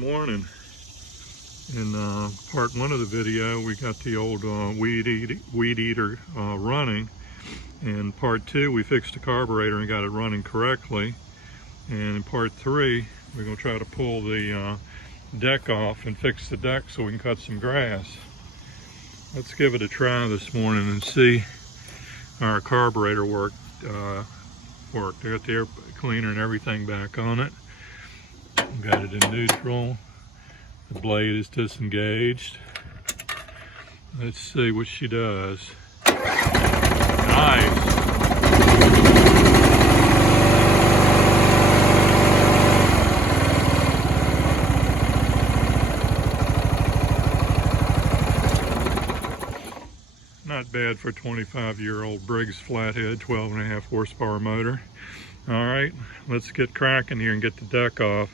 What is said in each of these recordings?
morning. In part one of the video, we got the old weed eater running. In part two, we fixed the carburetor and got it running correctly. And in part three, we're going to try to pull the deck off and fix the deck so we can cut some grass. Let's give it a try this morning and see how our carburetor worked. I got the air cleaner and everything back on it. Got it in neutral. The blade is disengaged. Let's see what she does. Nice. Not bad for a 25-year-old Briggs flathead, 12.5 horsepower motor. All right, let's get cracking here and get the deck off.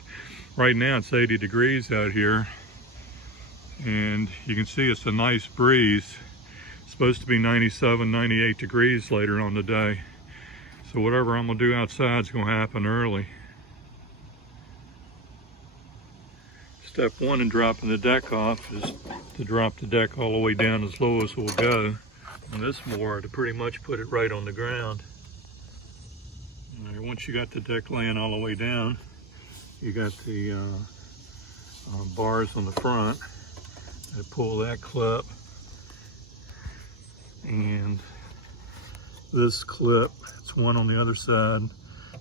Right now it's 80 degrees out here, and you can see it's a nice breeze. It's supposed to be 97, 98 degrees later on the day. So whatever I'm gonna do outside is gonna happen early. Step one in dropping the deck off is to drop the deck all the way down as low as we'll go. And this mower to pretty much put it right on the ground. Once you got the deck laying all the way down, you got the bars on the front. I pull that clip, and this clip, it's one on the other side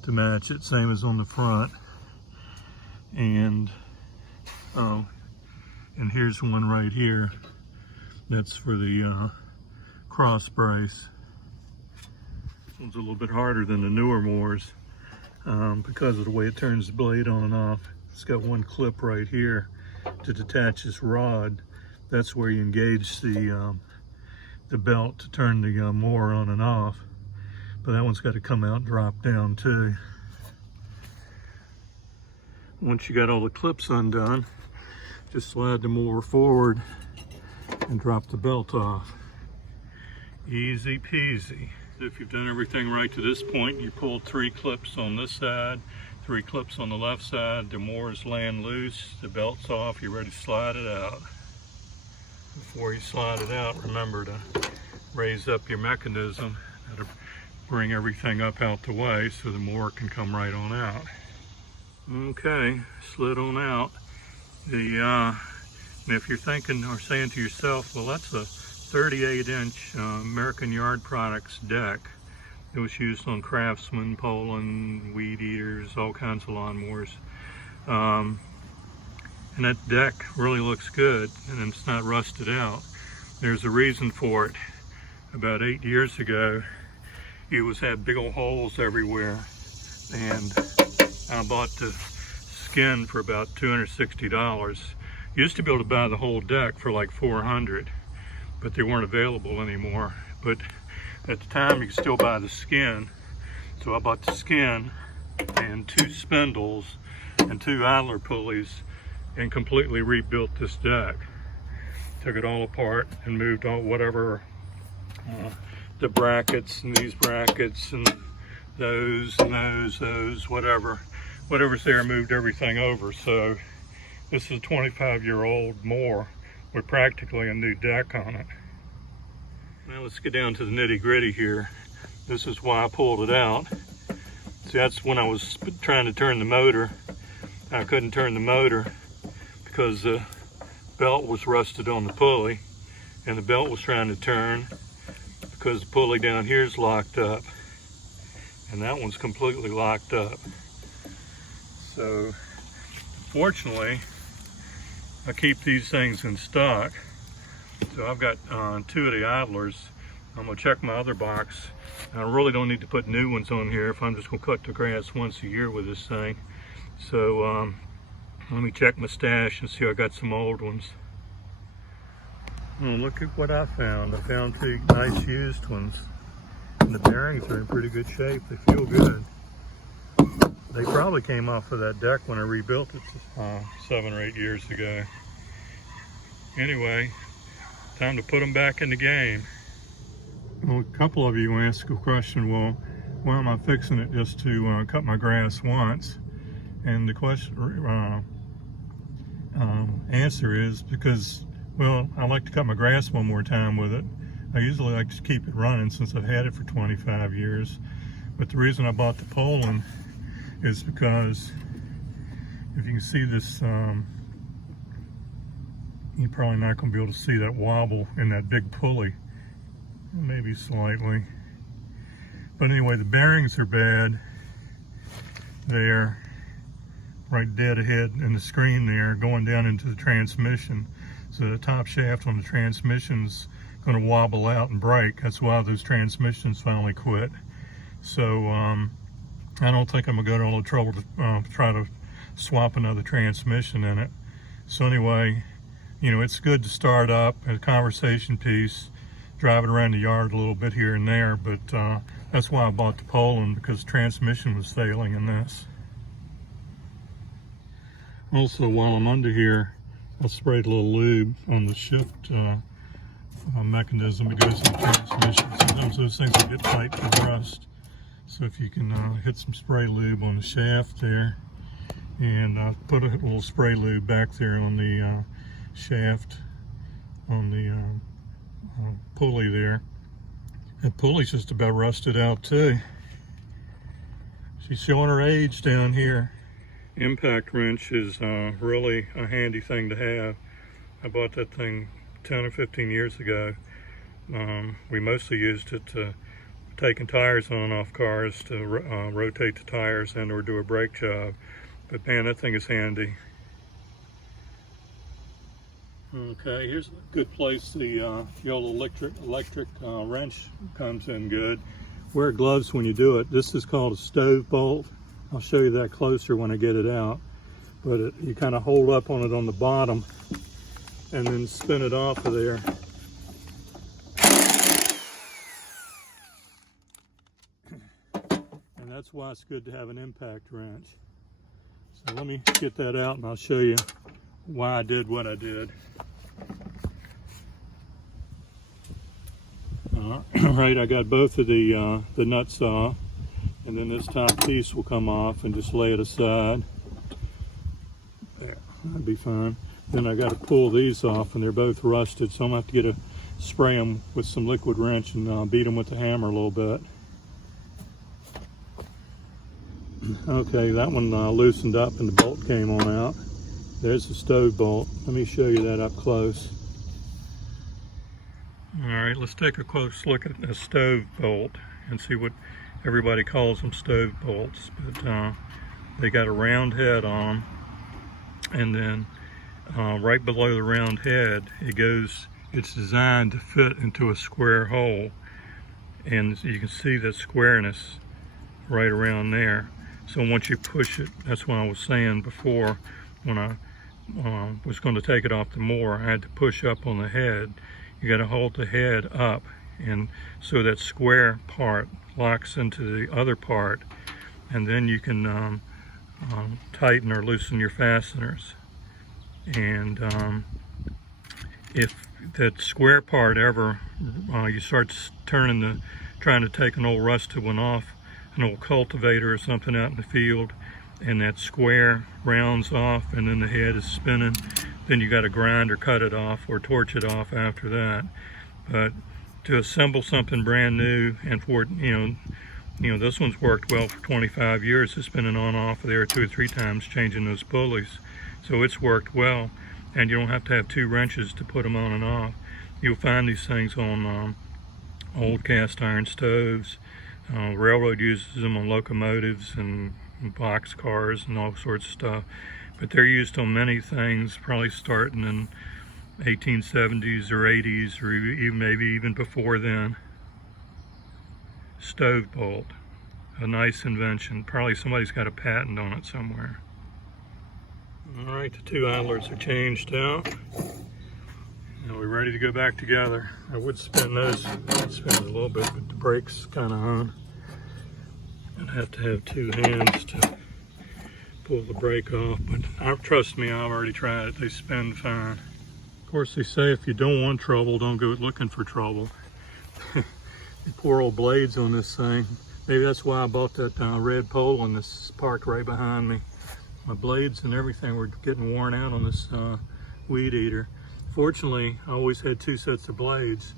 to match it, same as on the front. And here's one right here. That's for the cross brace. This one's a little bit harder than the newer mowers because of the way it turns the blade on and off. It's got one clip right here to detach this rod. That's where you engage the belt to turn the mower on and off. But that one's got to come out and drop down too. Once you got all the clips undone, just slide the mower forward and drop the belt off. Easy peasy. If you've done everything right to this point, you pulled 3 clips on this side, 3 clips on the left side, the mower is laying loose, the belt's off, you're ready to slide it out. Before you slide it out, remember to raise up your mechanism. That'll bring everything up out the way so the mower can come right on out. Okay, slid on out. And if you're thinking or saying to yourself, well, that's a 38-inch American Yard Products deck. It was used on Craftsman, Poland, weed eaters, all kinds of lawnmowers. And that deck really looks good, and it's not rusted out. There's a reason for it. About 8 years ago, it had big old holes everywhere, and I bought the skin for about $260. Used to be able to buy the whole deck for like $400. But they weren't available anymore. But at the time you could still buy the skin. So I bought the skin and 2 spindles and 2 idler pulleys and completely rebuilt this deck. Took it all apart and moved all whatever, the brackets and these brackets and those, whatever's there, moved everything over. So this is a 25-year-old mower with practically a new deck on it. Now let's get down to the nitty-gritty here. This is why I pulled it out. See, that's when I was trying to turn the motor. I couldn't turn the motor because the belt was rusted on the pulley, and the belt was trying to turn because the pulley down here is locked up, and that one's completely locked up. So fortunately, I keep these things in stock. So I've got 2 of the idlers. I'm gonna check my other box. I really don't need to put new ones on here if I'm just gonna cut the grass once a year with this thing. So let me check my stash and see if I got some old ones. Oh, look at what I found. I found 2 nice used ones. And the bearings are in pretty good shape. They feel good. They probably came off of that deck when I rebuilt it 7 or 8 years ago. Anyway, time to put them back in the game. Well, a couple of you asked a question, well, why am I fixing it just to cut my grass once? And the question, answer is because, well, I like to cut my grass one more time with it. I usually like to keep it running since I've had it for 25 years. But the reason I bought the Poland is because if you can see this, you're probably not going to be able to see that wobble in that big pulley, maybe slightly. But anyway, the bearings are bad. They're right dead ahead in the screen there, going down into the transmission. So the top shaft on the transmission's going to wobble out and break. That's why those transmissions finally quit. So I don't think I'm going to go to all the trouble to try to swap another transmission in it. So anyway, you know, it's good to start up, a conversation piece, drive it around the yard a little bit here and there, but that's why I bought the Poland, because the transmission was failing in this. Also, while I'm under here, I sprayed a little lube on the shift mechanism that goes in the transmission. Sometimes those things will get tight with rust. So if you can hit some spray lube on the shaft there, and put a little spray lube back there on the shaft, on the pulley there. That pulley's just about rusted out too. She's showing her age down here. Impact wrench is really a handy thing to have. I bought that thing 10 or 15 years ago. We mostly used it to taking tires on and off cars, to rotate the tires and or do a brake job. But man, that thing is handy. Okay, here's a good place the old electric wrench comes in good. Wear gloves when you do it. This is called a stove bolt. I'll show you that closer when I get it out. But you kind of hold up on it on the bottom and then spin it off of there. And that's why it's good to have an impact wrench. So let me get that out and I'll show you why I did what I did. All right, I got both of the nuts off, and then this top piece will come off, and just lay it aside. There, that'd be fine. Then I got to pull these off, and they're both rusted, so I'm gonna have to spray them with some liquid wrench and beat them with the hammer a little bit. Okay, that one loosened up and the bolt came on out. There's the stove bolt. Let me show you that up close. All right, let's take a close look at a stove bolt and see what everybody calls them, stove bolts. But they got a round head on them, and then right below the round head, it's designed to fit into a square hole. And you can see that squareness right around there. So once you push it, that's what I was saying before, when I was going to take it off the mower, I had to push up on the head. You got to hold the head up, and so that square part locks into the other part, and then you can tighten or loosen your fasteners. And if that square part ever, you start trying to take an old rusted one off, an old cultivator or something out in the field, and that square rounds off and then the head is spinning, then you got to grind or cut it off or torch it off after that. But to assemble something brand new, and for it, you know, this one's worked well for 25 years. It's been an on-off there 2 or 3 times changing those pulleys, so it's worked well, and you don't have to have 2 wrenches to put them on and off. You'll find these things on old cast iron stoves. Railroad uses them on locomotives and box cars and all sorts of stuff, but they're used on many things, probably starting in 1870s or 80s, or even maybe even before then. Stove bolt, a nice invention. Probably somebody's got a patent on it somewhere. All right, the 2 idlers are changed out. Now we're ready to go back together. I would spin those, spin a little bit, but the brake's kind of on. I'd have to have 2 hands to pull the brake off, but trust me, I've already tried it. They spin fine. Of course, they say if you don't want trouble, don't go looking for trouble. The poor old blades on this thing. Maybe that's why I bought that red pole, and this is parked right behind me. My blades and everything were getting worn out on this weed eater. Fortunately, I always had 2 sets of blades,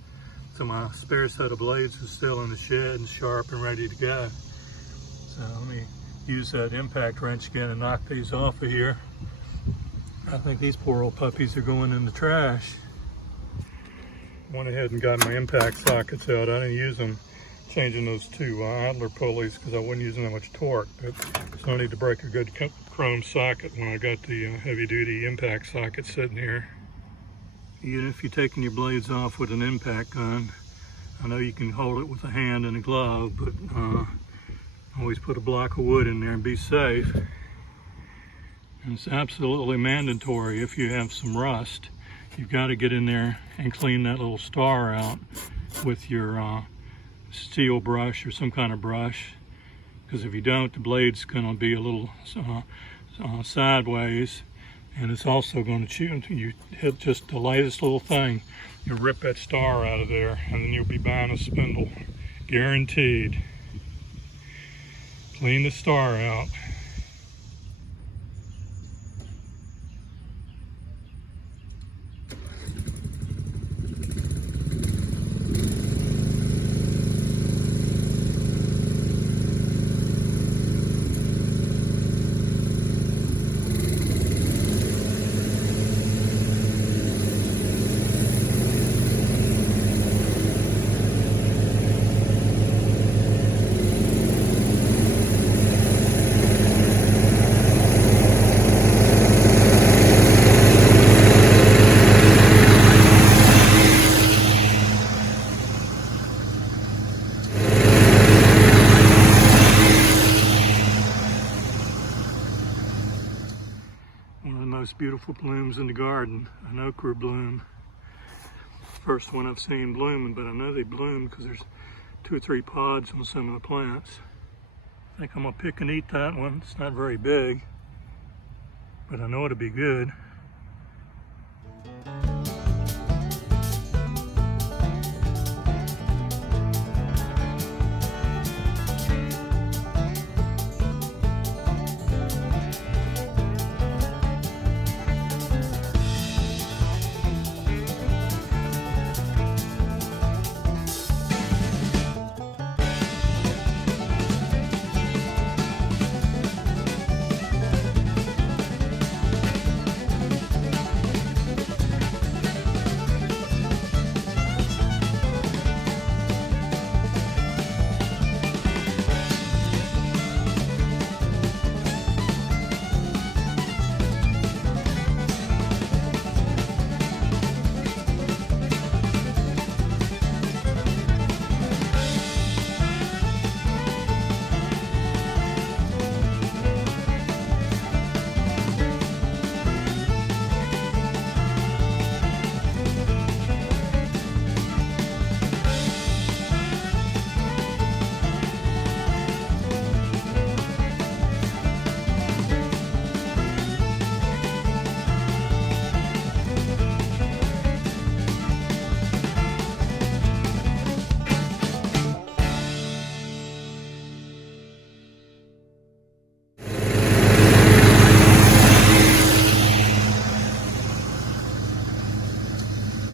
so my spare set of blades is still in the shed and sharp and ready to go. So let me use that impact wrench again and knock these off of here. I think these poor old puppies are going in the trash. Went ahead and got my impact sockets out. I didn't use them changing those 2 idler pulleys because I wasn't using that much torque. But so I need to break a good chrome socket when I got the heavy duty impact socket sitting here. Even if you're taking your blades off with an impact gun, I know you can hold it with a hand and a glove, but always put a block of wood in there and be safe. And it's absolutely mandatory if you have some rust. You've got to get in there and clean that little star out with your steel brush or some kind of brush, because if you don't, the blade's going to be a little sideways, and it's also going to chew. You hit just the lightest little thing, you rip that star out of there, and then you'll be buying a spindle, guaranteed. Clean the star out. One of the most beautiful blooms in the garden, an okra bloom. First one I've seen blooming, but I know they bloom because there's 2 or 3 pods on some of the plants. I think I'm gonna pick and eat that one. It's not very big, but I know it'll be good.